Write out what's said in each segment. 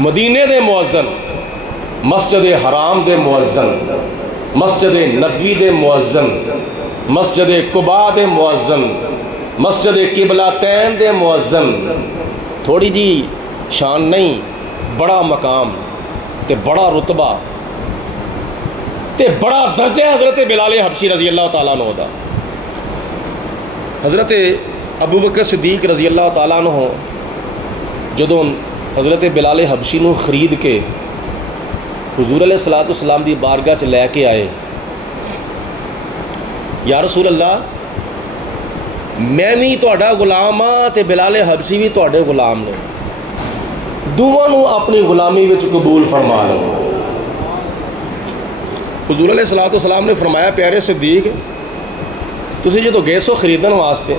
مدینے دے مؤذن، مسجد حرام دے مؤذن، مسجد نبوی دے مؤذن، مسجد قباء دے مؤذن، مسجد قبلتین دے مؤذن، تھوڑی جی شان نہیں، بڑا مقام تے بڑا رتبہ تے بڑا درجہ حضرت بلال حبشی رضی اللہ تعالیٰ عنہ دا۔ حضرت ابو بکر صدیق رضی اللہ تعالیٰ عنہ جدوں حضرت بلال حبشی نو خرید کے حضور علیہ الصلوۃ والسلام دی بارگاہ چ لے کے آئے، یا رسول اللہ میں بھی تہاڈا غلام ہاں تے بلال حبشی بھی تہاڈے غلام نے، دونوں نو اپنی غلامی وچ قبول فرما لو۔ حضور علیہ الصلوۃ والسلام نے فرمایا پیارے صدیق تسی جدوں گئے سو خریدن واسطے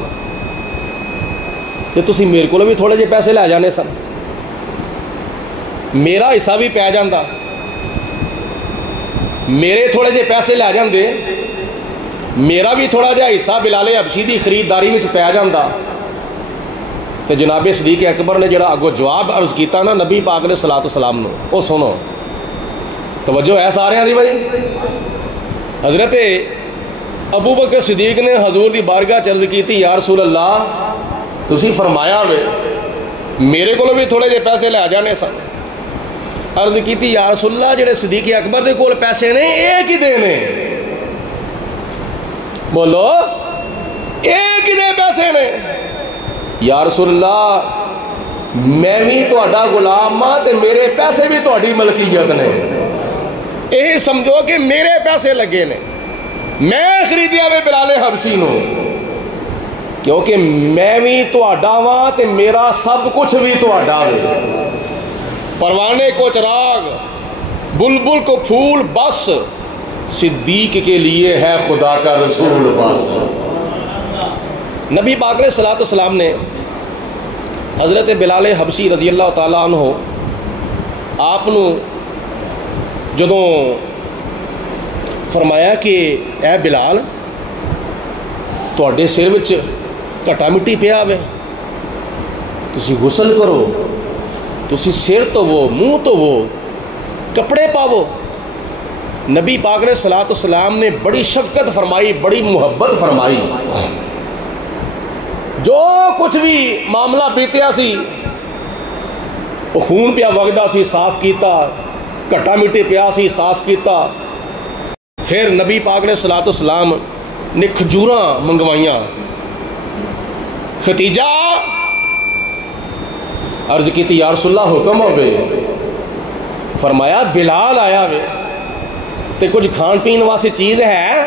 تے تسی میرے کولوں بھی تھوڑے جے پیسے لے جانے سن، میرا حصہ بھی پی جاندا، میرے تھوڑے جے پیسے لے جاندے، میرا بھی تھوڑا جہا حصہ بلال حبشی دی خریداری وچ پی جاندا۔ تے جناب صدیق اکبر نے جڑا اگوں جواب عرض کیتا نا نبی پاک علیہ الصلوۃ والسلام نو، او سنو، توجہ ہے سارے دی بھائی۔ حضرت ابو بکر صدیق نے حضور دی بارگاہ چ عرض کیتی یا رسول اللہ تسی فرمایا وے میرے کولوں بھی تھوڑے جے پیسے لے جانے سن، عرض کیتی یا رسول اللہ جڑے صدیق اکبر دے کول پیسے نے ایک ہی دینے، بولو ایک ہی دے پیسے نے، یا رسول اللہ میں بھی تہاڈا غلام ہاں تے میرے پیسے بھی تہاڈی ملکیت نے، یہ سمجھو کہ میرے پیسے لگے نے، میں خریدیا وے بلال حبشی نو، کیونکہ میں بھی تہاڈا ہاں تے میرا سب کچھ بھی تہاڈا وے، پروانے کو چراغ بلبل کو پھول بس، صدیق کے لیے ہے خدا کا رسول بس۔ نبی پاک علیہ الصلوۃ والسلام نے حضرت بلال حبشی رضی اللہ تعالیٰ عنہ آپ نو جدوں فرمایا کہ اے بلال تہاڈے سر وچ گھٹا مٹی پیا ہوئے، تسی غسل کرو، تسی سر تو وہ منہ تو وہ کپڑے پاو۔ نبی پاک علیہ الصلوۃ والسلام نے بڑی شفقت فرمائی، بڑی محبت فرمائی، جو کچھ بھی معاملہ بیتیا سی وہ خون پیا وگدا سی صاف کیتا، گھٹا مٹی پیا سی صاف کیتا۔ پھر نبی پاک علیہ الصلوۃ والسلام نے کھجوراں منگوائیاں، ختیجہ عرض کیتی یا رسول اللہ حکم ہوئے، فرمایا بلال آیا وے تے کچھ کھان پین واسطے چیز ہے؟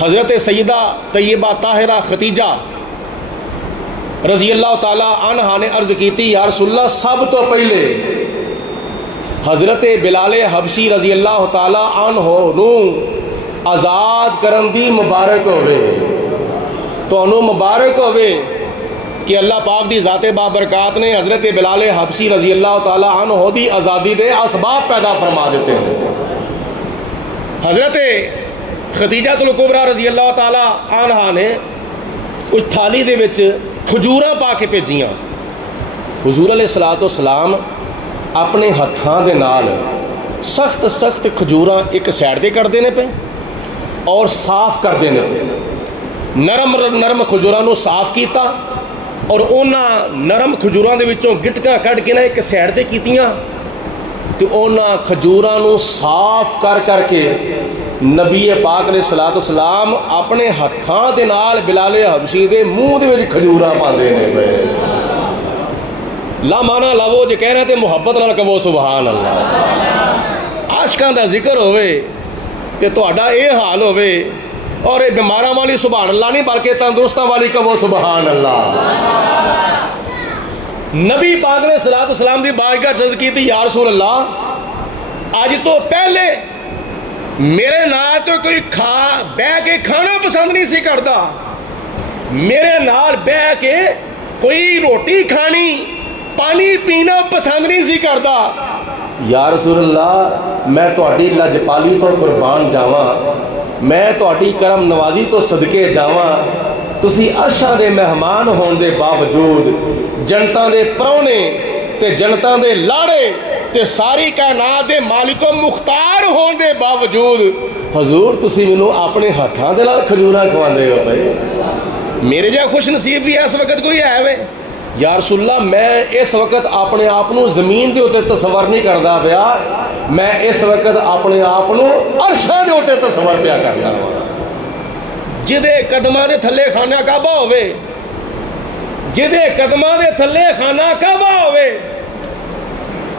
حضرت سیدہ طیبہ طاہرہ ختیجہ رضی اللہ تعالیٰ عنہا نے عرض کیتی یا رسول اللہ سب تو پہلے حضرت بلال حبشی رضی اللہ تعالیٰ عنہ نو آزاد کرن دی مبارک ہوئے، تو انو مبارک ہوئے کہ اللہ پاک دی ذات بابرکات نے حضرت بلال حبشی رضی اللہ تعالیٰ عنہ دی آزادی دے اسباب پیدا فرما دیتے ہیں۔ حضرت ختیجہ الکبریٰ رضی اللہ تعالیٰ عنہ نے کچھ تھالی دے وچ کھجوراں پا کے بھیجیاں، حضور علیہ الصلوۃ والسلام اپنے ہتھاں دے نال سخت سخت کھجوراں ایک سائڈ تے کر دینے پہ اور صاف کر دینے پہ، نرم نرم کھجوراں نو صاف کیتا اور اونا نرم کھجوراں دے وچوں گٹکاں کڈ کے نا ایک سائڈ تے کیتیاں، تے اونا کھجوراں نو صاف کر کر کے نبی پاک علیہ الصلوۃ والسلام اپنے ہتھاں دے نال بلال حبشی دے منہ دے وچ کھجوراں پاندے نے پے۔ لا مانا لو جے کہنا تے محبت نال کہو سبحان اللہ۔ عاشقاں دا ذکر ہوئے تے تہاڈا اے حال ہوئے، اور اے بیماراں والی سبحان اللہ نہیں بلکہ تندرستاں والی کہو سبحان اللہ۔ نبی پاک علیہ الصلوۃ والسلام دی بارگاہ عرض کیتی یا رسول اللہ اج تو پہلے میرے نال تو کوئی بہ کے کھانا پسند نہیں سی کرتا، میرے نال بہ کے کوئی روٹی کھانی پانی پینا پسند نہیں سی کرتا، یا رسول اللہ میں تہاڈی لجپالی تو قربان جاواں، میں تہاڈی کرم نوازی تو صدقے جاواں، تسی عرشاں دے مہمان ہون دے باوجود جنتاں دے پرونے تے جنتاں دے لاڑے تے ساری کائنات دے مالک و مختار ہون دے باوجود حضور تسی مینوں اپنے ہتھاں دے نال کھجوراں کھواندے ہو پئے. میرے جا خوش نصیب بھی اس وقت کوئی ہے وے؟ یا رسول اللہ میں اس وقت اپنے آپ زمین دے اوتے تصور نہیں کردا پیا, میں اس وقت اپنے آپ عرشاں دے اوتے تصور پیا کرنا وا. جدے قدماں دے تھلے خانہ کعبہ ہوے, جدے قدماں دے تھلے خانہ کعبہ ہوے,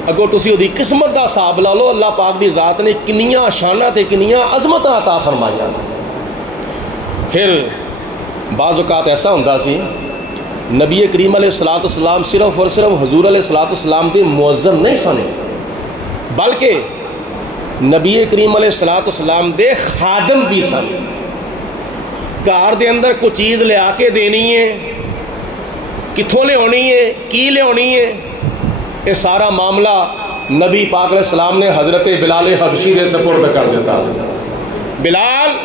اگو تسی دی قسمت دا حساب لا لو. اللہ پاک دی ذات نے کنیاں شاناں تے کنیاں عظمتاں عطا فرمائیاں. پھر بعض اوقات ایسا ہوندا سی نبی کریم علیہ السلام صرف اور صرف حضور علیہ السلام دے معظم نہیں سن, بلکہ نبی کریم علیہ السلام دے خادم بھی سن. گھر دے اندر کوئی چیز لے آ کے دینی ہے, کتھوں لے ہونی ہے, کی لے ہونی ہے, یہ سارا معاملہ نبی پاک علیہ السلام نے حضرت بلال حبشی دے سپرد کر دیتا. بلال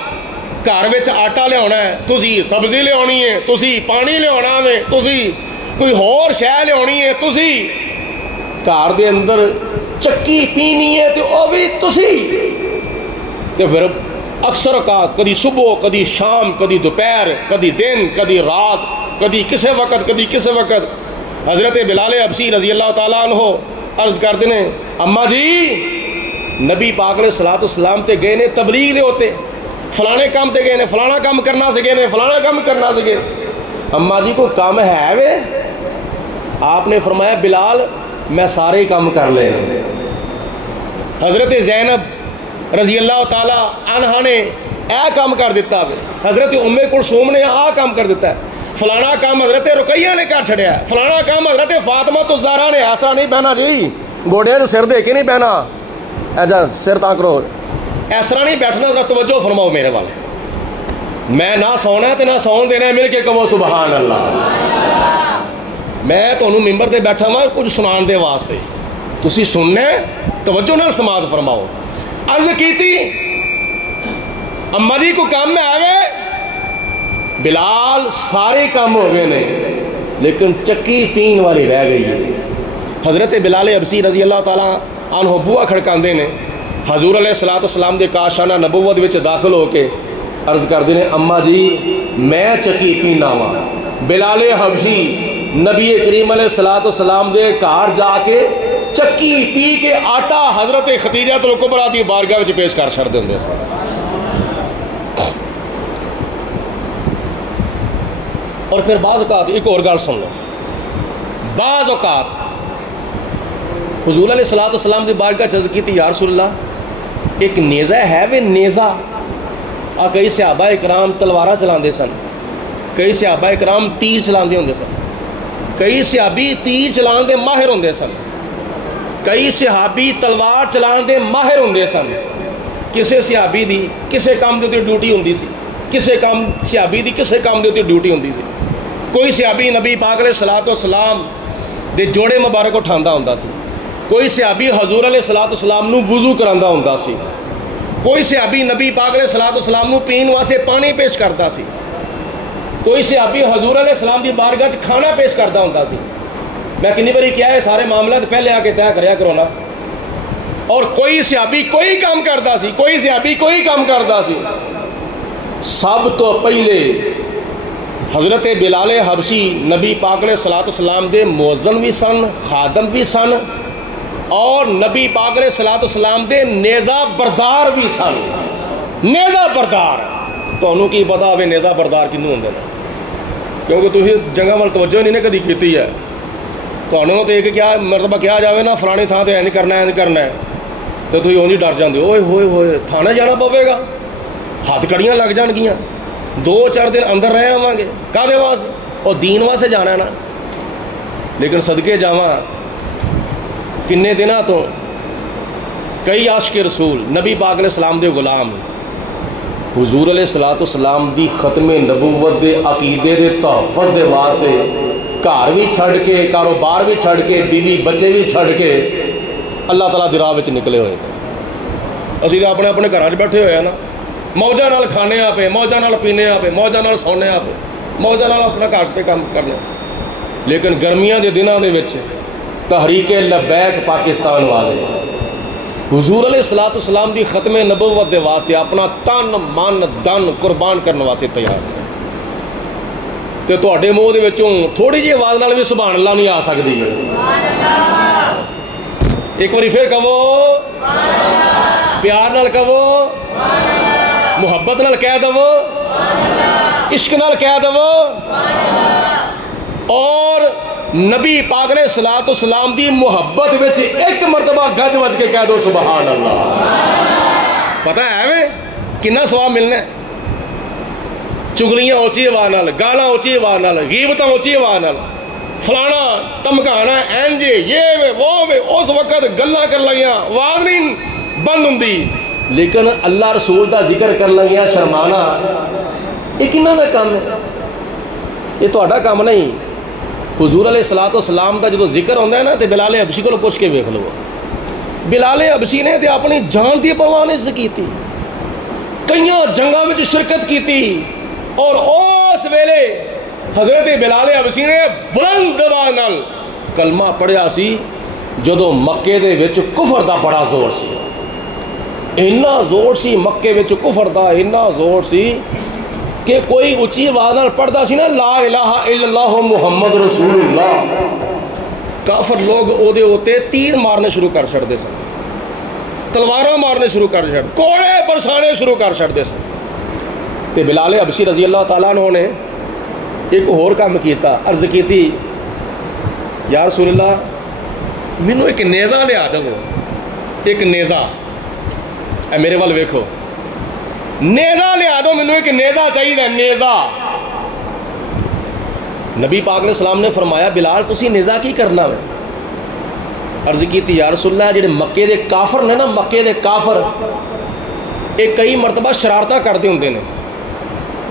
گھر وچ آٹا لیا ہے, تسی سبزی لیا ہے, تسی پانی لیا ہے, تسی کوئی ہور شے لیا ہے, تسی گھر دے اندر چکی پینی ہے تو وہ بھی تسی. تے پھر اکثر اوقات کدی صبح کدی شام کدی دوپہر کدی دن کدی رات کدی کسے وقت کدی کسے وقت حضرت بلال حبشی رضی اللہ تعالیٰ عنہ عرض کرتے ہیں اماں جی نبی پاک علیہ السلام تے گئے نے تبلیغ دے ہوتے, فلانے کام تے گئے نے, فلانا کام کرنا سکے نے, فلانا کام کرنا سکے. اماں جی کو کام ہے وے؟ آپ نے فرمایا بلال میں سارے کام کر لے. حضرت زینب رضی اللہ تعالی عنہا نے اے کام کر دیتا ہے, حضرت ام کلثوم نے آ کام کر دیتا ہے, فلانا کام حضرت رقیہ نے کر چھڑیا ہے, فلانا کام حضرت فاطمہ الزہرا نے. ایسا نہیں بہنا جی, گوڑے تو سر دے کے نہیں بہنا, ایسا سر تاں کرو, ایسا نہیں بیٹھنا. ذرا توجہ فرماؤ میرے والے, میں نہ سونا ہے تو نہ سون دینا ہے, مل کے کہو سبحان اللہ. میں تمہیں ممبر تے بیٹھا ہوا کچھ سنان دے واسطے, تسی سننا ہے توجہ نال سماعت فرماؤ. عرض کیتی اما جی کو کام میں آوے, بلال سارے کام ہو گئے نے لیکن چکی پین والی رہ گئی ہے. حضرت بلال حبشی رضی اللہ تعالیٰ عنہ بوا کھڑکاندے نے, حضور علیہ السلام دے کاشانہ نبوت وچ داخل ہو کے عرض کردے نے اما جی میں چکی پینا وا. بلال حبشی نبی کریم علیہ السلام دے گھر جا کے چکی پی کے آٹا حضرت ختیجہ الکبریٰ دی بارگاہ وچ پیش کر چھڑ دیندے سن. اور پھر بعض اوقات ایک اور گل سن لو, بعض اوقات حضور علیہ السلام دی بارگاہ چرز کی تھی یا رسول اللہ ایک نیزہ ہے وہ نیزہ. کئی صحابہ اکرام تلوارہ چلاندے سن, کئی صحابہ اکرام تیر چلاندے ہوندے سن, کئی صحابی تیر چلان دے ماہر ہوندے سن, کئی صحابی تلوار چلان دے ماہر ہوندے سن. کسے صحابی دی کسے کام دے ڈیوٹی ہوندی سی, کسے کام صحابی دی کسے کام دے ڈیوٹی ہوندی سی. کوئی صحابی نبی پاک علیہ السلام دے جوڑے مبارک اٹھاندا ہوندا سی, کوئی صحابی حضور علیہ السلام نو وضو کراندا ہوندا سی, کوئی صحابی نبی پاک علیہ السلام نو پین واسطے پانی پیش کرتا سی, کوئی صحابی حضور علیہ السلام دی بارگاہ وچ کھانا پیش کرتا ہوندا سی. میں کنی باری کیا ہے سارے معاملات پہلے آ کے طے کریا کرو نا. اور کوئی صحابی کوئی کام کرتا سی, کوئی صحابی کوئی کام کرتا سی. سب تو پہلے حضرت بلال حبشی نبی پاک علیہ السلام دے مؤذن بھی سن, خادم بھی سن, اور نبی پاک علیہ السلام دے نیزہ بردار بھی سن. نیزہ بردار تو انہوں کی پتا ہوئے نیزہ بردار کنوں ہوندے نے, کیونکہ تسی جنگاں وال توجہ نہیں نے کدی کیتی ہے. تو انہوں تو ایک کیا مرتبہ کیا جاوے نا فلانی تھان تے این کرنا ہے تو تسی اونجی ڈر جاندے ہوئے ہوئے ہوئے تھانے جانا پوے گا, ہاتھ کڑیاں لگ جان گیاں, 2-4 دن اندر رہے آواں گے کہدے واسطے, اور دین واسطے جانا ہے نا. لیکن صدقے جاواں کنے دنوں تو کئی عاشق رسول نبی پاک علیہ السلام دے غلام حضور علیہ السلام دی ختم نبوت دے عقیدے دے تحفظ دے واسطے گھر بھی چھڑ کے, کاروبار بھی چھڑ کے, بیوی بچے بھی چھڑ کے اللہ تعالیٰ دی راہ وچ نکلے ہوئے تھے. اسی تو اپنے اپنے گھراں وچ بیٹھے ہوئے ہیں نا, موجاں نال کھانے آ پے, موجاں نال پینے آ پے, موجاں نال سونے آ پے, موجاں نال اپنا گھر پہ کام کرنے. لیکن گرمیاں دے دنوں دے وچ تحریک لبیک پاکستان والے حضور علیہ الصلوۃ والسلام دی ختم نبوت دے واسطے اپنا تن من دن قربان کرنے واسطے تیار ہے تے تواڈے منہ دے وچوں تھوڑی جی آواز نال بھی سبحان اللہ نہیں آ سکدی ایک باری پھر کہو پیار نال کہو محبت نال کہہ دو عشق نال کہہ دو اور نبی پاک علیہ الصلوۃ والسلام دی محبت وچ ایک مرتبہ گج وج کے کہہ دو سبحان اللہ. پتہ ہے وے کنا ثواب ملنا ہے. چگلیاں اونچی آواز نال، گالاں اونچی آواز نال، غیبتاں اونچی آواز نال، فلانا دمکانا اینج یہ وے وہ وے، اس وقت گلاں کر لگیاں آواز نہیں بند ہوندی، لیکن اللہ رسول دا ذکر کر لگیاں شرمانا، یہ کنہاں دا کام ہے؟ یہ تہاڈا کام نہیں. حضور علیہ الصلوۃ والسلام دا جدو ذکر ہوتا ہے نا تو بلال حبشی کو پوچھ کے ویکھ لو. بلال حبشی نے تے اپنی جان دی پرواہ نہیں کیتی، کئیاں جنگاں وچ شرکت کیتی، اور اس ویلے حضرت بلال حبشی نے بلند آواز نال کلمہ پڑھیا سی جدو مکے دے وچ کفر دا بڑا زور سی. اتنا زور سی مکے وچ کفر دا، اتنا زور سی کہ کوئی اچھی آواز نال پڑھدا سی نا لا الہ الا اللہ محمد رسول اللہ، کافر لوگ او دے ہوتے تیر مارنے شروع کر چھڑدے سن، تلواراں مارنے شروع کر چھڑ، کوڑے برسانے شروع کر چھڑدے سن. تے بلال حبشی رضی اللہ تعالیٰ عنہ نے ایک اور کام کیتا، عرض کیتی یا رسول اللہ مینوں ایک نیزہ لیا دو، ایک نیزہ، اے میرے وال ویکھو، نیزہ لیا دو، مینوں ایک نیزہ چاہیے، نیزہ. نبی پاک علیہ السلام نے فرمایا بلال تسی نیزہ کی کرنا ہے؟ عرض کیتی یا رسول اللہ جڑے مکے دے کافر نے نا، مکے دے کافر ایک کئی مرتبہ شرارتاں کردے ہوندے نے،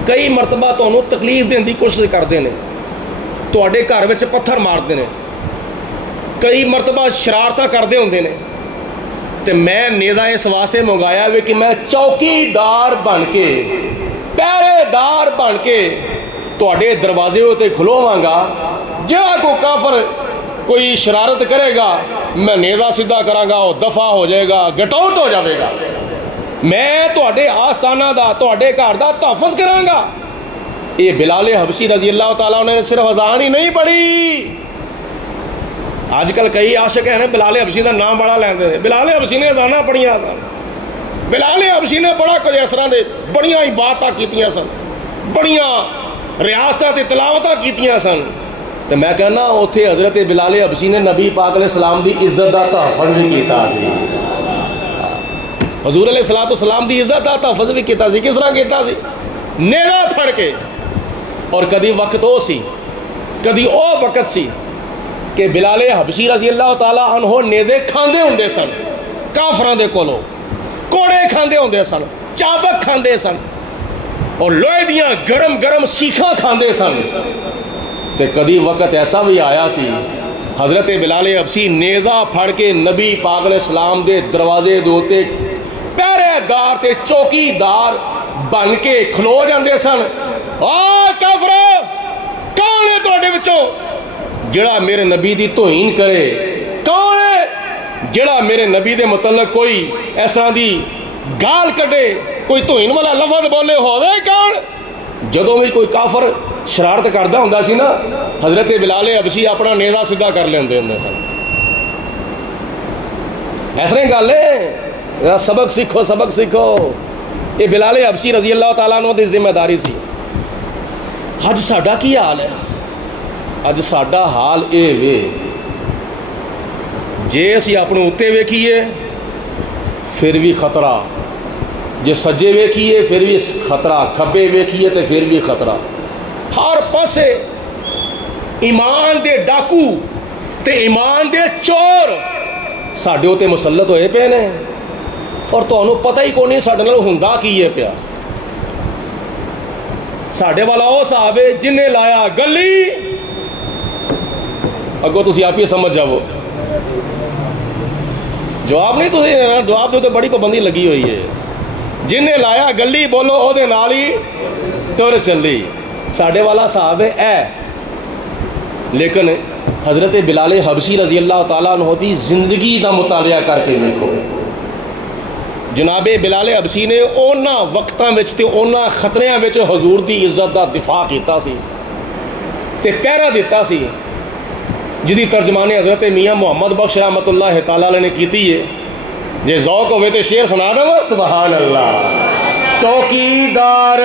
کئی مرتبہ تانوں تکلیف دین دی کوشش کردے نے، تواڈے گھر وچ پتھر ماردے نے، کئی مرتبہ شرارتاں کردے ہوندے نے، تے میں نیزہ اس واسطے منگایا ہوئے کہ میں چوکی دار بن کے، پہرے دار بن کے تواڈے دروازے ہوتے کھلواں گا، جہاں کو کافر کوئی شرارت کرے گا میں نیزہ سیدھا کراں گا، وہ دفع ہو جائے گا، گٹ آؤٹ ہو جائے گا، میں تواڈے آستانہ دا تواڈے گھر دا تحفظ کراں گا. یہ بلال حبشی رضی اللہ تعالیٰ عنہ نے صرف اذان ہی نہیں پڑھی. آج کل کئی عاشق ہیں بلال حبشی دا نام بڑا لیندے ہیں، بلال حبشی نے اذاناں پڑھیاں سن، بلال حبشی نے بڑا کچھ اس طرح دے بڑیاں عبادتاں کیتیاں سن، بڑیاں ریاستاں تے تلاوتاں کیتیاں سن. تو میں کہنا اوتھے حضرت بلال حبشی نے نبی پاک علیہ السلام دی عزت دا تحفظ بھی کیتا سی، حضور علیہ الصلوۃ والسلام دی عزت دا تحفظ بھی کیتا سی. کس طرح کیتا سی؟ نیزہ پھڑ کے. اور کدی وقت او سی، کدی او وقت سی کہ بلال حبشی رضی اللہ تعالیٰ عنہ نیزے کھاندے ہوندے سن، کافراں دے کولوں کوڑے کھاندے ہوندے سن، چابک کھاندے سن، اور لوہے دیاں گرم گرم سیخاں کھاندے سن. تے کدی وقت ایسا بھی آیا سی حضرت بلال حبشی نیزہ پھڑ کے نبی پاک علیہ السلام دے دروازے دوتے پہرے دار تے چوکی دار بن کے کھلو جاندے سن. کافرو کون ہے تواڈے وچوں جڑا میرے نبی دی توہین کرے؟ کون ہے جڑا میرے نبی دے متعلق کوئی اس طرح دی گال کڈے، کوئی توہین والا لفظ بولے ہوئے؟ کون؟ جدوں بھی کوئی کافر شرارت کردا ہوندا سی نا، حضرت بلال حبشی اپنا نیزہ سیدھا کر لیندے ہوندے سن. ایسا نہیں گل ہے، سبق سیکھو سبق سیکھو. یہ بلال حبشی رضی اللہ تعالیٰ عنہ دی ذمہ داری سی. اج ساڈا کی حال ہے؟ اج ساڈا حال اے وے جے اسی اپنے اتے ویکھیے پھر بھی خطرہ، جے سجے ویکھیے پھر بھی خطرہ، کھبے ویکھیے تے پھر بھی خطرہ. ہر پاسے ایمان دے ڈاکو تے ایمان دے چور ساڈے اتے مسلط ہوئے پے نے، اور تانوں پتہ ہی کوئی نہیں ساڈے نال ہوندا کی ہے پیا. ساڈے والا وہ صاحب ہے جن نے لایا گلی، اگو تسی آپ ہی سمجھ جاؤ. جواب نہیں تو جواب دے تو بڑی پابندی لگی ہوئی ہے. جن نے لایا گلی بولو او دے نال ہی تر چلی. ساڈے والا صاحب ہے لیکن حضرت بلال حبشی رضی اللہ تعالیٰ عنہ دی زندگی دا مطالعہ کر کے دیکھو. جناب بلال حبشی نے اونا وقتاں وچ تے اونا خطریاں وچ حضور دی عزت دا دفاع کیتا سی تے پہرا دیتا سی، جدی ترجمانی حضرت میاں محمد بخش رحمت اللہ تعالیٰ نے کیتی ہے. جے ذوق ہوئے تے شعر سنا دو. سبحان اللہ. چوکیدار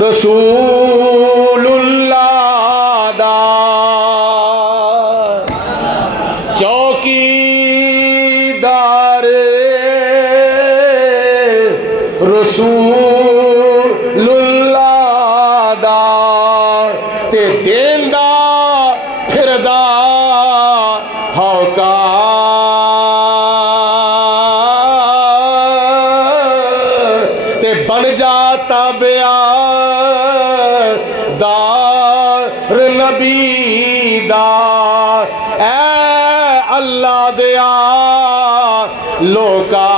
رسول اللہ دا، چوکیدار رسول اللہ دا، تے دیندا پھردا ہوکا تے بن جاتا بیا دار نبی دا. اے اللہ دیا لوکا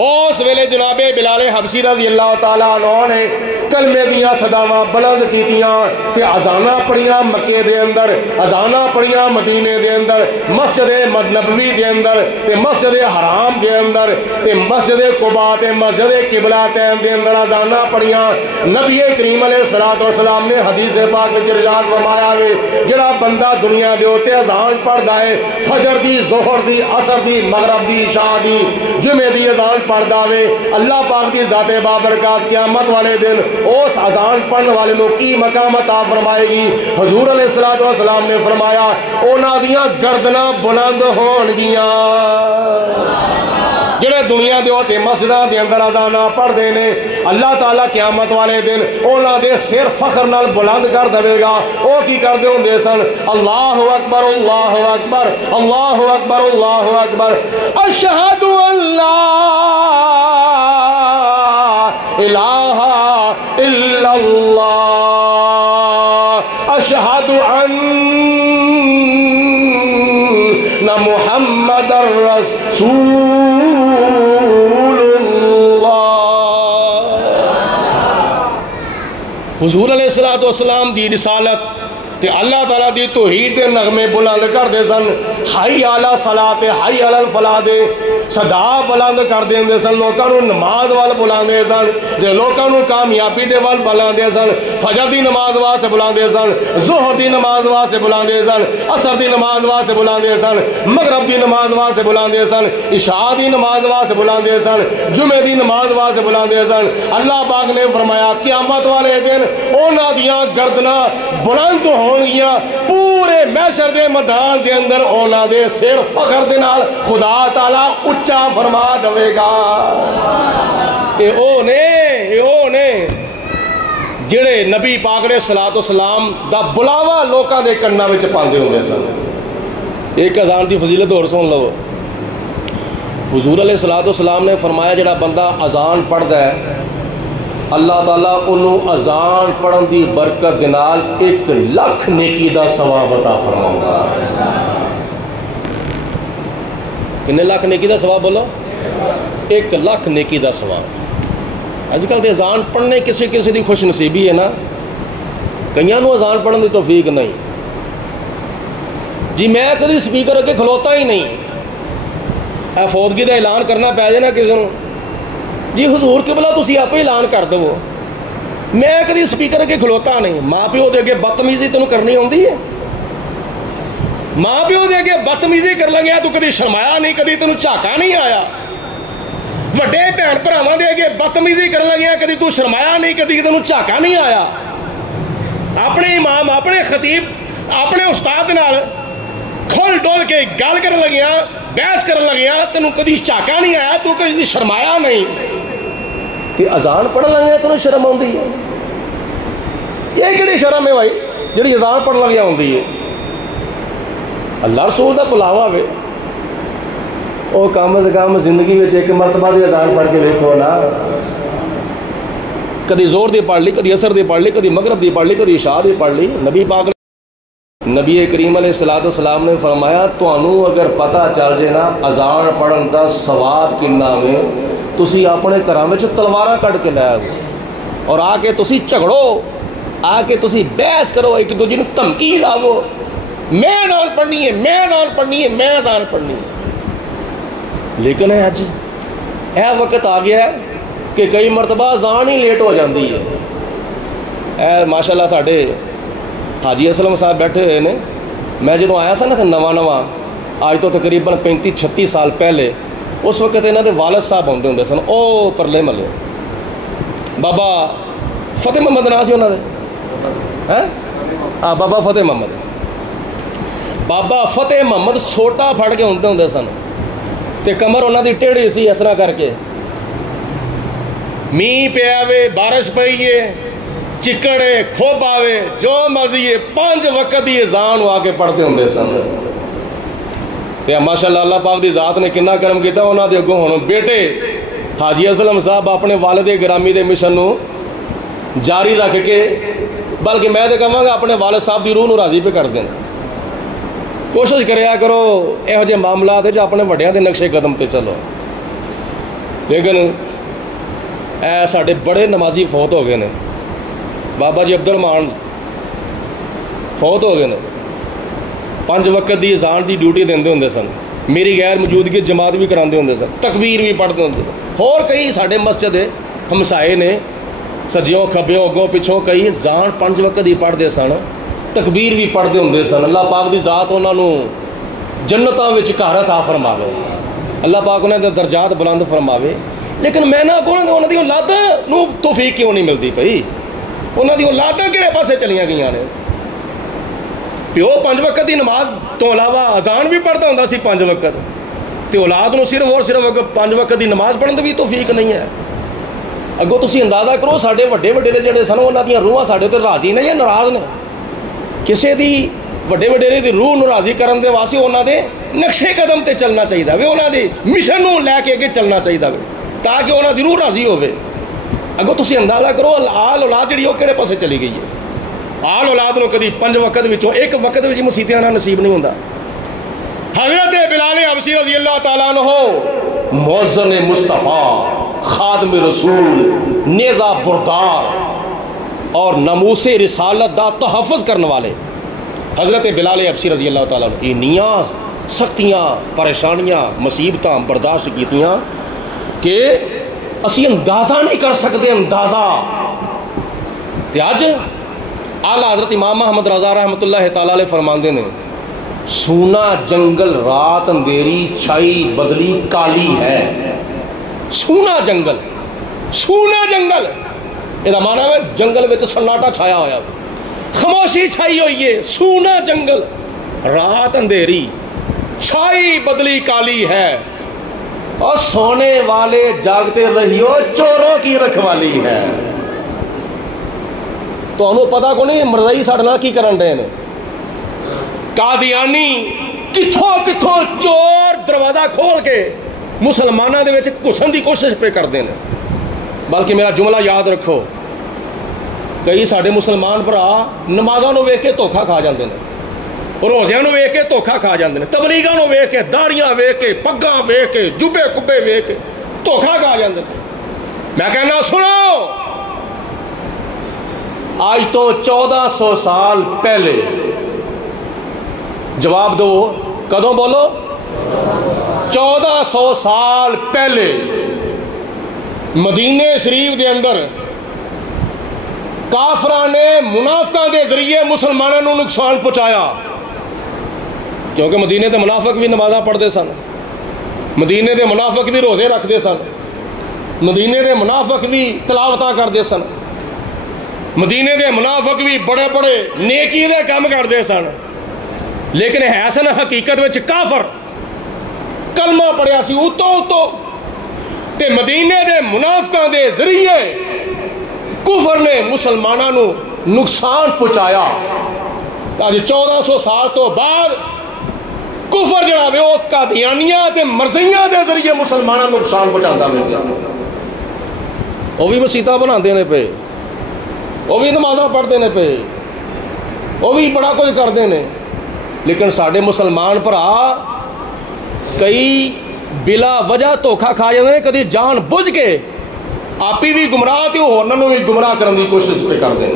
اس ویلے جناب بلال حبشی رضی اللہ تعالیٰ عنہ نے کلمے دیاں صداواں بلند کیتیاں تے اذاناں پڑھیاں مکے دے اندر، اذاناں پڑھیاں مدینے دے اندر، مسجد نبوی دے اندر تے مسجد حرام دے اندر تے مسجد قباء تے مسجد قبلہ دے اندر اذاناں پڑھیاں. نبی کریم علیہ الصلوۃ والسلام نے حدیث پاک وچ ارشاد فرمایا وے جڑا بندہ دنیا دے اوتے اذان پڑھدا ہے، فجر دی، ظہر دی، عصر دی، مغرب دی، عشاء دی، جمعے دی اذان پڑھدا وے، اللہ پاک دی ذات بابرکات قیامت والے دن اس اذان پڑھنے والے نو کی مقام عطا فرمائے گی. حضور علیہ الصلوۃ والسلام نے فرمایا انہاں دیاں گردناں بلند ہون گیاں جڑے دنیا دے ہوتے مسجداں دے اندر اذاناں پڑھ دے نے. اللہ تعالیٰ قیامت والے دن انہاں دے سر فخر نال بلند کر دے گا. او کی کر دے ہوندے سن؟ اللہ اکبر اللہ اکبر اللہ اکبر اللہ اکبر اشہد ان لا الہ الا اللہ اشہد ان محمد الرسول اللہ. حضور علیہ السلام دی رسالت تے اللہ تعالیٰ دی توحید دے نغمے بلند کر دے سن. حی علی صلاۃ حی علی الفلاح دے صدا بلند کر دے سن. لوکاں نو نماز وال بلاندے سن، تے لوکاں نو کامیابی دے وال بلاندے سن. فجر دی نماز واسطے بلاندے سن، ظہر دی نماز واسطے بلاندے سن، عصر دی نماز واسطے بلاندے سن، مغرب دی نماز واسطے بلاندے سن، عشاء دی نماز واسطے بلاندے سن، جمعے دی نماز واسطے بلاندے سن. اللہ پاک نے فرمایا قیامت والے دن انہاں دیاں گردناں بلند ہون گیاں، پورے محشر دے میدان دے اندر انہاں دے سر فخر دے نال خدا تعالیٰ اچا فرما دے گا. اے او نے جڑے نبی پاک علیہ الصلوۃ والسلام دا بلاوا لوکاں دے کناں وچ پاندے ہوندے سن. ایک اذان دی فضیلت اور سن لو. حضور علیہ الصلوۃ والسلام نے فرمایا جڑا بندہ اذان پڑھدا ہے اللہ تعالیٰ انہوں اذان پڑھن دی برکت نال 1,00,000 نیکی دا ثواب عطا فرماؤں گا. کنے لاکھ نیکی دا ثواب بولو؟ 1,00,000 نیکی دا ثواب. آج کل تے اذان پڑھنے کسی دی خوش نصیبی ہے نا، کئیاں نو اذان پڑھن دی توفیق نہیں. جی میں کدی سپیکر اگے کھلوتا ہی نہیں، فوتگی دا اعلان کرنا پہ جائے نا کسی نو، جی حضور قبلہ تسی آپ اعلان کر دو. میں کدی سپیکر اگے کھلوتا نہیں. ماں پیو دے اگے بدتمیزی تینوں کرنی آتی ہے؟ ماں پیو دے اگے بدتمیزی کر لگیا تو کدی شرمایا نہیں، کدی تینوں جھاکا نہیں آیا. وڈے بھن بھراواں دے اگے بدتمیزی کر لگیا، کدی تو شرمایا نہیں، کدی تینوں جھاکا نہیں آیا. اپنے امام، اپنے خطیب، اپنے استاد نال کھل ڈول کے گل کرن لگیا، بحث کرن لگیا، تینوں کدی جھاکا نہیں آیا، تو کدی شرمایا نہیں، تے اذان پڑھن لگیا تینوں شرم آتی ہے. یہ کہڑی شرم ہے بھائی جڑی اذان پڑھن لگیا آتی ہے؟ اللہ رسول دا بلاوا وے. وہ کم از کم زندگی میں ایک مرتبہ دی اذان پڑھ کے ویکھو نا. کدی زور دی پڑھ لی، کدی اثر دی پڑھ لی، کدی مغرب دی پڑھ لی، کدی عشاء دی پڑھ لی. نبی کریم علیہ الصلوۃ والسلام نے فرمایا تانوں اگر پتہ چل جائے نا اذان پڑھن دا ثواب کنا میں، تسی اپنے گھراں وچ تلواراں کڈ کے لے آؤ اور آ کے تسی جھگڑو، آ کے تسی بحث کرو، ایک دوجے نوں دھمکی لاؤ، میں اذان پڑھنی ہے، میں اذان پڑھنی ہے، میں اذان پڑھنی ہے۔ لیکن اج یہ وقت آ گیا ہے کہ کئی مرتبہ اذان ہی لیٹ ہو جاتی ہے۔ اے ماشاء اللہ ساڈے حاجی اسلم صاحب بیٹھے ہوئے نے، میں جدوں آیا سا نا کہ نواں آج تو تقریباً 35-36 سال پہلے، اس وقت یہاں دے والد صاحب آتے ہوں سن، او پرلے محلے بابا فتح محمد نا سی انہوں نے، ہاں بابا فتح محمد، بابا فتح محمد سوٹا پھڑ کے ہوں سن تے کمر انہوں دی ٹیڑھی سی اس طرح کر کے، می پیا وے، بارش پئی ہے، چکڑے کھوب آوے، جو مرضی ہے، 5 وقت ہی اذان آ کے پڑھتے ہوں سن۔ تے ماشاءاللہ اللہ پاک دی ذات نے کنا کرم کیتا، انہاں دے اگوں ہن بیٹے حاجی اسلم صاحب اپنے والد گرامی دے مشن نو جاری رکھ کے، بلکہ میں تے کہاں گا اپنے والد صاحب دی روح نو راضی پہ کر دیں۔ کوشش کریا کرو یہو جہے معاملات جو اپنے وڈیاں دے نقشے قدم پہ چلو۔ لیکن اے ساڈے بڑے نمازی فوت ہو گئے نے، بابا جی عبد الرحمان فوت ہو گئے نے، 5 وقت دی اذان دی ڈیوٹی دیندے ہوندے سن، میری غیر موجودگی جماعت بھی کراندے ہوندے سن، تکبیر بھی پڑھتے ہوندے سن، اور کئی ساڈے مسجد ہمسائے نے سجیوں کھبیوں اگوں پچھوں کئی اذان 5 وقت ہی پڑھتے سن، تکبیر بھی پڑھتے ہوندے سن۔ اللہ پاک دی ذات انہاں نو جنتاں وچ گھر عطا فرماوے، اللہ پاک انہاں دے درجات بلند فرماوے۔ لیکن میں نہ کہوں انہاں دی اولاداں نو توفیق کیوں نہیں ملتی پئی، انہاں دی اولاداں کہڑے پاسے چلیاں گئیاں نے؟ پیو 5 وقت کی نماز تو علاوہ اذان بھی پڑھتا ہوں سی 5 وقت، تے اولاد نو صرف اور صرف 5 وقت کی نماز پڑھن دی بھی توفیق نہیں ہے۔ اگوں تسی اندازہ کرو ساڈے وڈے وڈیرے جڑے سن انہاں دیاں روحاں ساڈے تے راضی نے یا ناراض نے؟ کسے دی وڈے وڈیرے دی روح نو راضی کرن دے واسطے انہاں دے نقشے قدم تے چلنا چاہیے وے، انہاں دے مشن نو لے کے اگے چلنا چاہیے وے تاکہ انہاں دی روح راضی ہوے۔ اگوں تسی اندازہ کرو آل اولاد جڑی او کہڑے پاسے چلی گئی ہے۔ آل اولاد نو کدی 5 وقت وچوں 1 وقت وچ مسیتیاں نہ نصیب نہیں ہوندا۔ حضرت بلال حبشی رضی اللہ تعالیٰ عنہ مؤذن مصطفیٰ، خادم رسول، نیزہ بردار اور ناموس رسالت دا تحفظ کرنے والے حضرت بلال حبشی رضی اللہ تعالیٰ عنہ انیاں سختیاں پریشانیاں مصیبتاں برداشت کیتیاں کہ اسی اندازہ نہیں کر سکتے، اندازہ۔ تے اج اعلیٰ حضرت امام محمد رضا رحمۃ اللہ تعالیٰ علیہ فرماندے نے، سونا جنگل رات اندھیری چھائی بدلی کالی ہے۔ سونا جنگل، سونا جنگل یہ مانا ہے جنگل میں سناٹا چھایا ہوا، خاموشی چھائی ہوئی ہے، سونا جنگل رات اندھیری چھائی بدلی کالی ہے، اور سونے والے جاگتے رہیو چوروں کی رکھوالی ہے۔ تو انہوں پتا کو نہیں مرزائی ساڑھے نال کی کرن رہے ہیں، قادیانی کتھوں کتھوں چور دروازہ کھول کے مسلمانوں دے وچ گھسن دی کوشش پہ کر دیں۔ بلکہ میرا جملہ یاد رکھو، کئی ساڈے مسلمان بھرا نمازاں نو ویکھ کے دھوکھا کھا جاندے نے، روزیاں نو ویکھ کے دھوکھا کھا جاندے نے، تبلیغاں نو ویکھ کے، داڑیاں ویکھ کے، پگاں ویکھ کے، جبے کبے ویکھ کے دھوکھا کھا جاندے نے۔ میں کہنا سنو، آج تو 1400 سال پہلے، جواب دو کدوں بولو، 1400 سال پہلے مدینے شریف دے اندر کافراں نے منافقاں دے ذریعے مسلمانوں نو نقصان پہنچایا، کیونکہ مدینے دے منافق بھی نمازاں پڑھتے سن، مدینے دے منافق بھی روزے رکھتے سن، مدینے دے منافق بھی تلاوتاں کرتے سن، مدینے دے منافق بھی بڑے بڑے نیکی دے کام کرتے سن، لیکن ہے سن حقیقت وچ کافر، کلمہ پڑھیا سی اتو تے مدینے دے منافقاں دے ذریعے کفر نے مسلمانوں نو نقصان پہنچایا۔ آج 1400 سال تو بعد کفر جڑا وے او قادیانیاں تے مرزیاں دے ذریعے مسلمانوں نو نقصان پہنچاندا وے پیا، وہ بھی مسیتاں بناندے نے پے، وہ بھی نمازاں پڑھتے نے پے، وہ بھی بڑا کچھ کرتے ہیں، لیکن ساڈے مسلمان بھرا کئی بلا وجہ دھوکھا کھا جاندے نے، کدی جان بوجھ کے آپ ہی بھی گمراہ تے ہورناں نوں بھی گمراہ کرن دی کوشش پہ کر دیں۔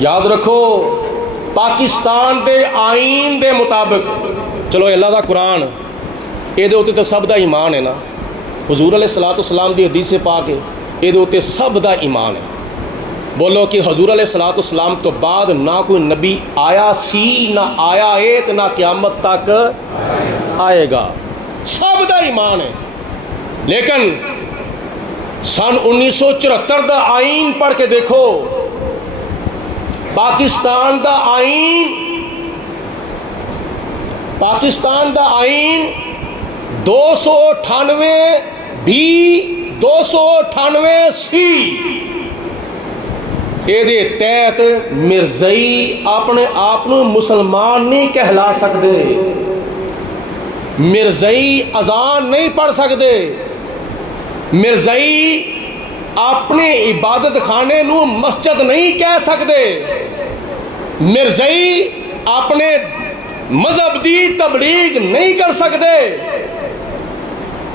یاد رکھو پاکستان دے آئین دے مطابق، چلو اللہ دا قرآن یہ دے تے سب دا ایمان ہے نا، حضور علیہ الصلوۃ والسلام دی حدیث پاک ہے یہ تے سب دا ایمان ہے۔ بولو کہ حضور علیہ الصلوۃ والسلام تو بعد نہ کوئی نبی آیا سی، نہ آیا ہے تے نہ قیامت تک آئے گا، سب دا ایمان ہے۔ لیکن سن 1974 دا آئین پڑھ کے دیکھو، پاکستان دا آئین 298 بھی 298 سی یہ تحت مرزائی اپنے آپ مسلمان نہیں کہلا سکتے، مرزائی اذان نہیں پڑھ سکتے، مرزائی اپنے عبادت خانے نو مسجد نہیں کہہ سکتے، مرزائی اپنے مذہب دی تبلیغ نہیں کر سکتے۔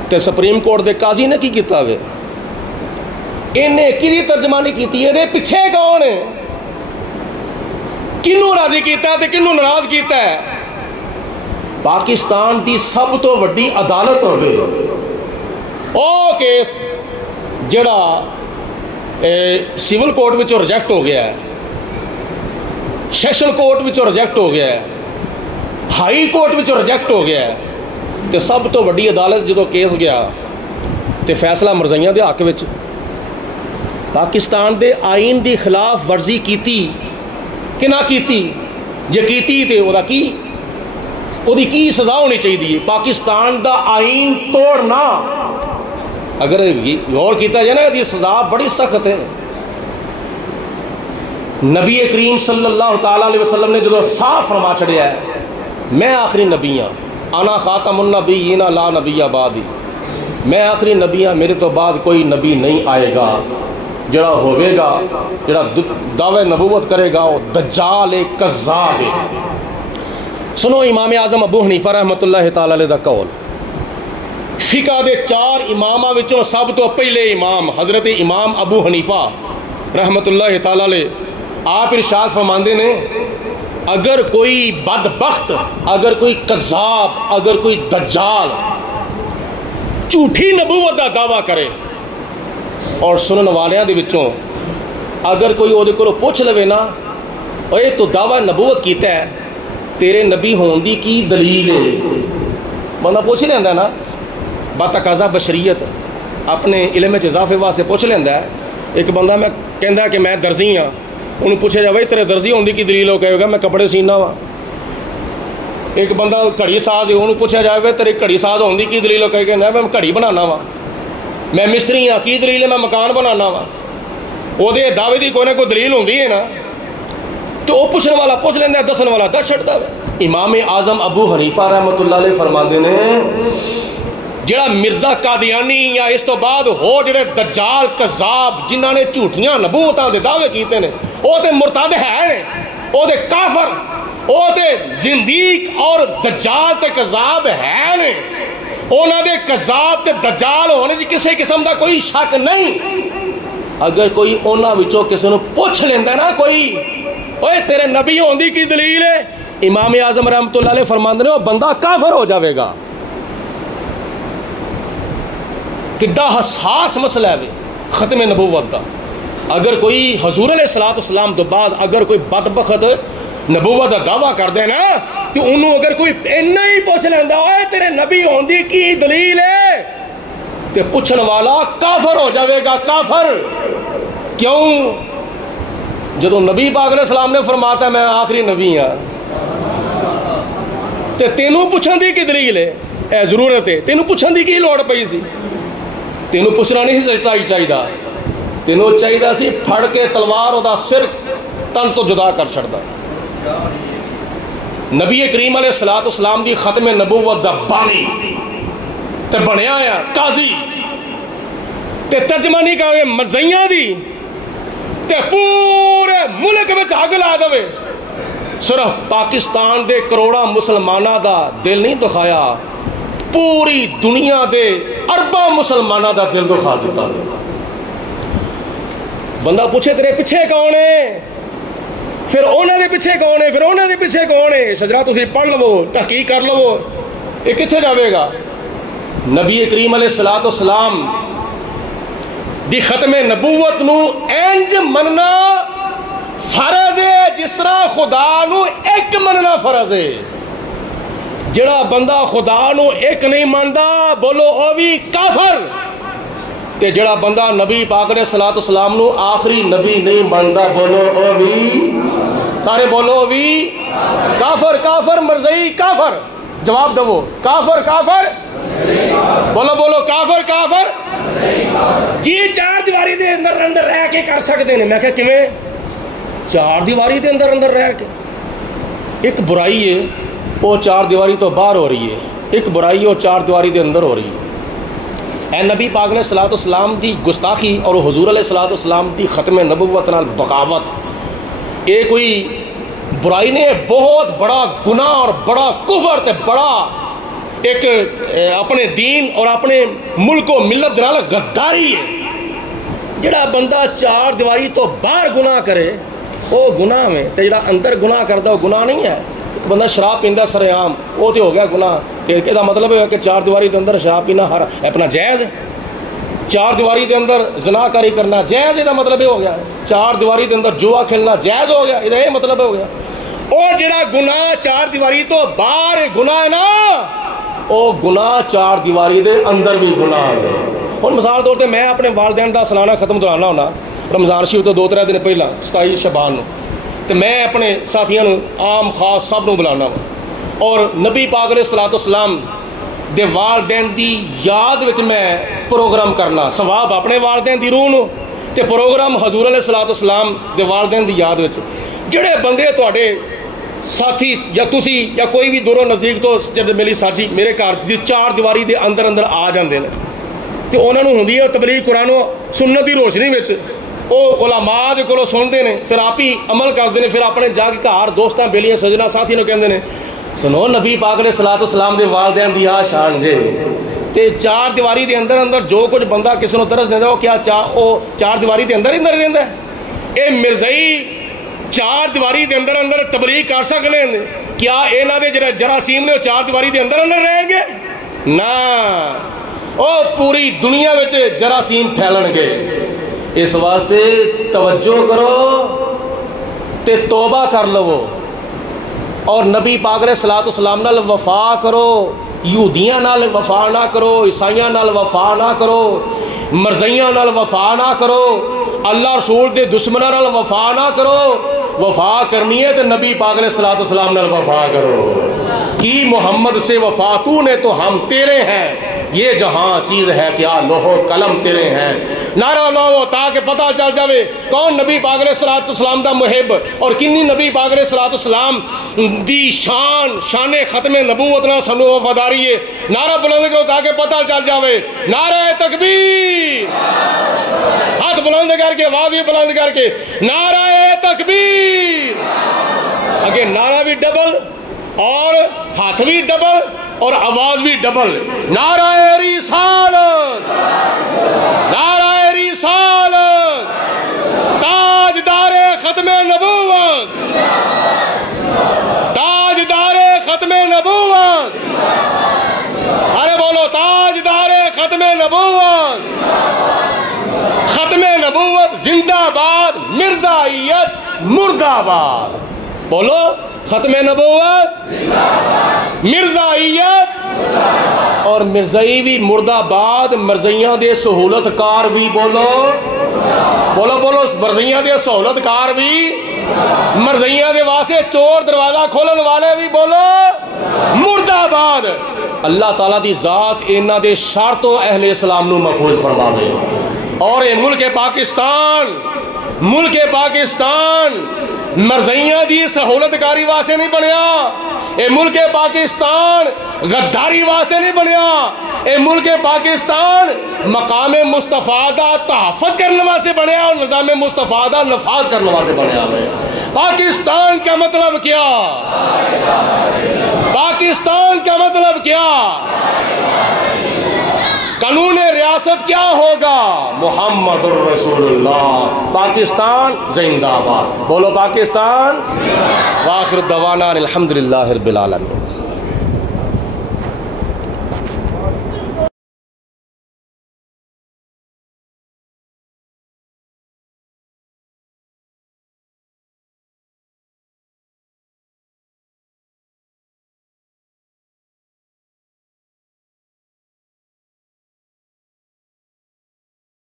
تے سپریم کورٹ دے قاضی نے کی کیتا وے؟ انہیں کی ترجمانی کیتی ہے؟ دے پیچھے کون ہے؟ کنوں راضی کیتا ہے تے کنوں ناراض کیتا ہے؟ پاکستان دی سب تو وڈی عدالت ہوئے او کیس جڑا سیول کورٹ وچوں ریجیکٹ ہو گیا ہے، سیشن کورٹ وچوں ریجیکٹ ہو گیا ہے، ہائی کورٹ وچوں ریجیکٹ ہو گیا ہے، تے سب تو وڈی عدالت جدو کیس گیا تے فیصلہ مرزائیاں دے حق وچ پاکستان دے آئین دی خلاف ورزی کیتی کہ نہ کیتی؟ جے کیتی تے او دی کی سزا ہونی چاہیے؟ پاکستان دا آئین توڑنا اگر غور کیتا جائے نا یہ سزا بڑی سخت ہے۔ نبی کریم صلی اللہ تعالیٰ علیہ وسلم نے جدو صاف فرما چھڑیا ہے میں آخری نبی ہاں، انا خاتم النبیین لا نبی بعدی، میں آخری نبی ہاں، میرے تو بعد کوئی نبی نہیں آئے گا، جڑا ہوئے گا جڑا دعوی نبوت کرے گا وہ دجال کذاب ہے۔ سنو امام اعظم ابو حنیفہ رحمۃ اللہ تعالیٰ علیہ دا قول، فقہ دے 4 امامہ وچوں سب تو پہلے امام حضرت امام ابو حنیفہ رحمۃ اللہ تعالیٰ علیہ آپ ارشاد فرماندے نے اگر کوئی بدبخت، اگر کوئی کذاب، اگر کوئی دجال جھوٹی نبوت دا دعویٰ کرے اور سنن والیاں دے وچوں اگر کوئی او دے کولوں پوچھ لوے نا اوے تو دعویٰ نبوت کیتا ہے تیرے نبی ہون دی کی دلیل ہے، بندہ پوچھ لیندا ہے نا، بتقاضا بشریت اپنے علم وچ اضافے واسطے پوچھ لیندا ہے۔ ایک بندہ میں کہندا کہ میں درزی ہاں، انہوں پوچھا جائے تیرے درزی ہونے کی دلیل ہو کہے گا میں کپڑے سینا وا۔ ایک بندہ گھڑی ساز ہے، انہوں پوچھا جائے تیرے گھڑی ساز ہونے کی دلیل ہو کہے گا میں گھڑی بنانا وا۔ میں مستری ہاں، کی دلیل ہے میں مکان بنانا وا۔ وہ دعوے کی کوئی نہ کوئی دلیل ہوندی ہے نا، تو وہ پوچھنے والا پوچھ لینا، دسن والا دس چھڑتا ہے۔ امام اعظم ابو حنیفہ رحمۃ اللہ علیہ فرماندے نے جڑا مرزا قادیانی یا اس تو بعد ہو جڑے دجال کذاب جنہاں نے جھوٹیاں نبوتاں دے دعوے کیتے نے وہ تے مرتد ہے، وہ تے کافر، وہ تے زندیق اور دجال تے کذاب ہے نے، انہاں دے کذاب تے دجال ہونے دی کسی قسم دا کوئی شک نہیں۔ اگر کوئی انہاں وچوں کسی نو پوچھ لیندا نا کوئی اوے تیرے نبی ہون دی کی دلیل ہے، امام اعظم رحمۃ اللہ علیہ فرماندے نے وہ بندہ کافر ہو جاوے گا۔ کڈا حساس مسئلہ ہے ختم نبوت دا۔ اگر کوئی حضور علیہ الصلوۃ والسلام تو بعد اگر کوئی بدبخت نبوت دا دعویٰ کر دے نا تو انہوں اگر کوئی اینا ہی پوچھ لیندا اوے تیرے نبی ہون دی کی دلیل ہے تے پوچھن والا کافر ہو جاوے گا، کافر۔ کیوں؟ جدو نبی پاک علیہ السلام نے فرماتا ہے میں آخری نبی ہاں تے تینوں پوچھن دی کی دلیل ہے؟ اے ضرورت ہے تینوں پوچھن دی کی لوڑ پئی سی؟ تینوں پوچھنا نہیں چاہیے، تینوں چاہیے سی پھڑ کے تلوار دا سر تن تو جدا کر چھڑدا۔ نبی کریم علیہ الصلوۃ والسلام دی ختم نبوت دا بانی تے بنیا ہے قاضی تے ترجمانی کرے مرزائیاں دی تے پورے ملک وچ اگ لا دے، صرف پاکستان دے کروڑاں مسلماناں دا دل نہیں دکھایا، پوری دنیا دے ارباں مسلمانوں دا دل دکھا دیتا ہے۔ بندہ پوچھے تیرے پیچھے کون ہے، پھر انہوں دے پیچھے کون ہے، پھر انہوں دے پیچھے کون ہے، سجرا تسی پڑھ لو، تحقیق کر لو، یہ کتنے جاوے گا؟ نبی کریم علیہ السلام دی ختم نبوت نو انج مننا فرض ہے جس طرح خدا نو ایک مننا فرض ہے۔ جڑا بندہ خدا نو ایک نہیں ماندا بولو او بھی کافر، تے جڑا بندہ نبی پاک علیہ السلام نو آخری نبی نہیں ماندا بولو او بھی، سارے بولو او بھی کافر، کافر مرزئی کافر، جواب دو کافر کافر، بولو بولو کافر کافر۔ جی چار دیواری دے اندر اندر رہ کے کر سکتے ہیں، میں کہا کیویں؟ چار دیواری دے اندر اندر رہ کے ایک برائی ہے وہ چار دیواری تو باہر ہو رہی ہے، ایک برائی ہے وہ چار دیواری دے اندر ہو رہی ہے۔ اے نبی پاک علیہ السلام دی گستاخی اور حضور علیہ السلام دی ختم نبوت نال بغاوت، یہ کوئی برائی نہیں ہے، بہت بڑا گناہ اور بڑا کفر تے بڑا ایک اپنے دین اور اپنے ملک و ملت نال غداری ہے۔ جڑا بندہ چار دیواری تو باہر گناہ کرے وہ گناہ میں، تے جڑا اندر گناہ کردا وہ گناہ نہیں ہے۔ ایک بندہ شراب پیندا سر عام وہ تو ہو گیا گناہ، تے اس دا مطلب ہے کہ چار دیواری دے اندر شراب پینا ہر اپنا جائز ہے، چار دیواری دے اندر زنا کاری کرنا جائز، یہ مطلب یہ ہو گیا، چار دیواری دے اندر جوا کھیلنا جائز ہو گیا، یہ مطلب ہو گیا۔ اور جڑا گناہ چار دیواری تو باہر گناہ ہے نا، وہ گناہ چار دیواری دے اندر بھی گناہ ہے۔ اور مثال طور تے میں اپنے والدین دا سالانہ ختم دلانا ہونا رمضان شریف تو 2-3 دن پہلا 27 شعبان نو، تو میں اپنے ساتھیاں نو عام خاص سب نو بلانا اور نبی پاک علیہ السلام دے والدین دی یاد وچ میں پروگرام کرنا، ثواب اپنے والدین دی روح نو تے پروگرام حضور علیہ السلام دے والدین دی یاد وچ۔ جڑے بندے تواڈے ساتھی یا تسی یا کوئی بھی دوروں نزدیک تو جب میری ساتھی میرے گھر دی چار دیواری دے اندر اندر آ جاندے نے تے انہاں نوں ہوندی ہے تبلیغ قرآن و سنت دی روشنی وچ، وہ علماء دے کولوں سنتے ہیں، پھر آپ ہی عمل کرتے ہیں، پھر اپنے جا کے گھر دوستاں بیلیاں سجنا ساتھی نوں کہندے نے سنو نبی پاک علیہ السلام دے والدین دی آ شان جے، تے چار دیواری دے اندر اندر جو کچھ بندہ کسی نوں درس دیندا وہ کیا چار دیواری دے اندر ہی اندر رہندا ہے؟ اے مرزئی چار دیواری دے اندر اندر تبلیغ کر سکنے ہیں؟ کیا انہاں دے جراثیم نے وہ چار دیواری دے اندر اندر رہیں گے؟ نہ، او پوری دنیا وچ جراثیم پھیلن گے۔ اس واسطے توجہ کرو تے توبہ کر لو اور نبی پاک علیہ السلام نال وفا کرو، یہودیاں نال وفا نہ کرو، عیسائیاں نال وفا نہ کرو، مرزیاں نال وفا نہ کرو، اللہ رسول دے دشمناں نال وفا نہ کرو۔ وفا کرنی ہے تو نبی پاک علیہ السلام نال وفا کرو۔ کی محمد سے وفا تو نے تو ہم تیرے ہیں، یہ جہاں چیز ہے کیا لوح و قلم تیرے ہیں۔ نعرہ لاؤ تاکہ پتہ چل جاوے کون نبی پاک علیہ السلام دا محب اور کنی نبی پاک علیہ السلام دی شان ختم نبوت نہ سنو وفاداری ہے۔ نعرہ بلند کرو تاکہ پتہ چل جاوے۔ نعرہ تکبیر، ہاتھ بلند کر کے، آواز بھی بلند کر کے، نعرہ تکبیر۔ اگے نعرہ بھی ڈبل اور ہاتھ بھی ڈبل اور آواز بھی ڈبل۔ نعرہ رسالت، نعرہ رسالت، تاجدار ختم نبوت، تاجدار ختم نبوت، ارے بولو تاجدار ختم نبوت، ختم نبوت زندہ باد، مرزائیت مردہ باد۔ بولو ختم نبوت مرزائیت اور مرزائی بھی مردہ باد، مرزائیاں دے سہولت کار بھی بولو بولو بولو، مرزائیاں دے سہولت کار بھی، مرزائیاں دے واسطے چور دروازہ کھولن والے بھی بولو مردہ باد۔ اللہ تعالیٰ دی ذات انہاں دے شر تو اہل اسلام نو محفوظ فرماوے۔ اور اے ملک پاکستان مرزائیاں دی سہولت کاری واسطے نہیں بنیا، اے ملک پاکستان غداری واسطے نہیں بنیا، اے ملک پاکستان مقام مصطفیٰ دا تحفظ کرنے واسطے بنیا اور نظام مصطفیٰ دا نفاذ کرنے واسطے بنیا ہے۔ پاکستان کا مطلب کیا؟ پاکستان کا مطلب کیا؟ قانون ریاست کیا ہوگا؟ محمد الرسول اللہ۔ پاکستان زندہ باد، بولو پاکستان۔ وآخر دعوانا الحمدللہ رب العالمین۔